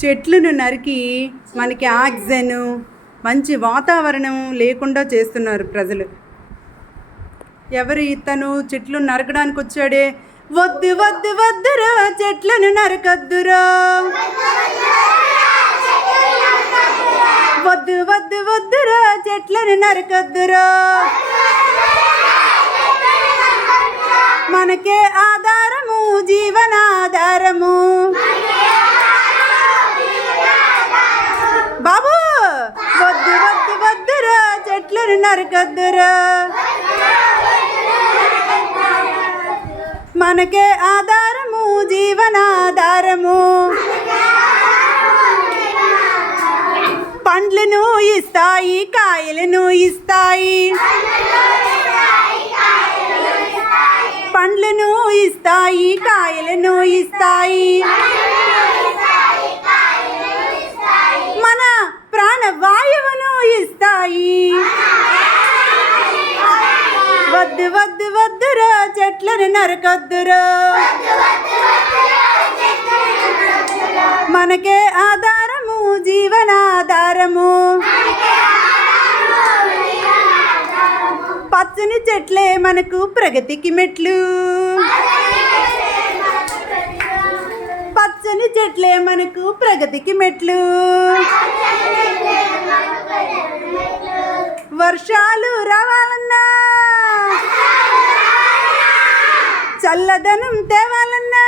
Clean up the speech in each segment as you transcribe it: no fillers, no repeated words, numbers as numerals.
చెట్లను నరికి మనకి ఆక్సిజన్ మంచి వాతావరణం లేకుండా చేస్తున్నారు ప్రజలు. ఎవరు ఇతను చెట్లు నరకడానికి వచ్చాడే? వద్దు వద్దు వద్దురా చెట్లను నరకద్దురా, వద్దు వద్దు వద్దురా చెట్లను నరకద్దురా, మనకే ఆధారము జీవనాధారము. బాబు వద్దు వద్దు వద్దురా చెట్లను నరకద్దురా, మనకే ఆధారము జీవనాధారము. పండ్లను ఇస్తాయి కాయలను ఇస్తాయి, పండ్లను ఇస్తాయి కాయలను ఇస్తాయి, మన ప్రాణవాయువును ఇస్తాయి. వద్దు వద్దు వద్దురా చెట్లను నరకొద్దురా, మనకే ఆధారము జీవనాధారము. పచ్చని చెట్లే మనకు ప్రగతికి మెట్లు, పచ్చని చెట్లే మనకు ప్రగతికి మెట్లు. వర్షాలు రావాలన్నా, చల్లదనం తేవాలన్నా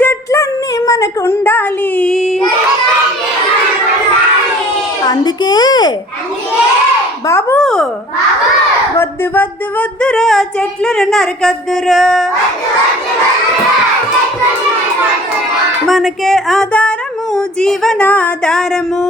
చెట్లన్నీ మనకు ఉండాలి. అందుకే బాబు వద్దు వద్దు వద్దురా చెట్లను నరకద్దురా, మనకే ఆధారము జీవనాధారము.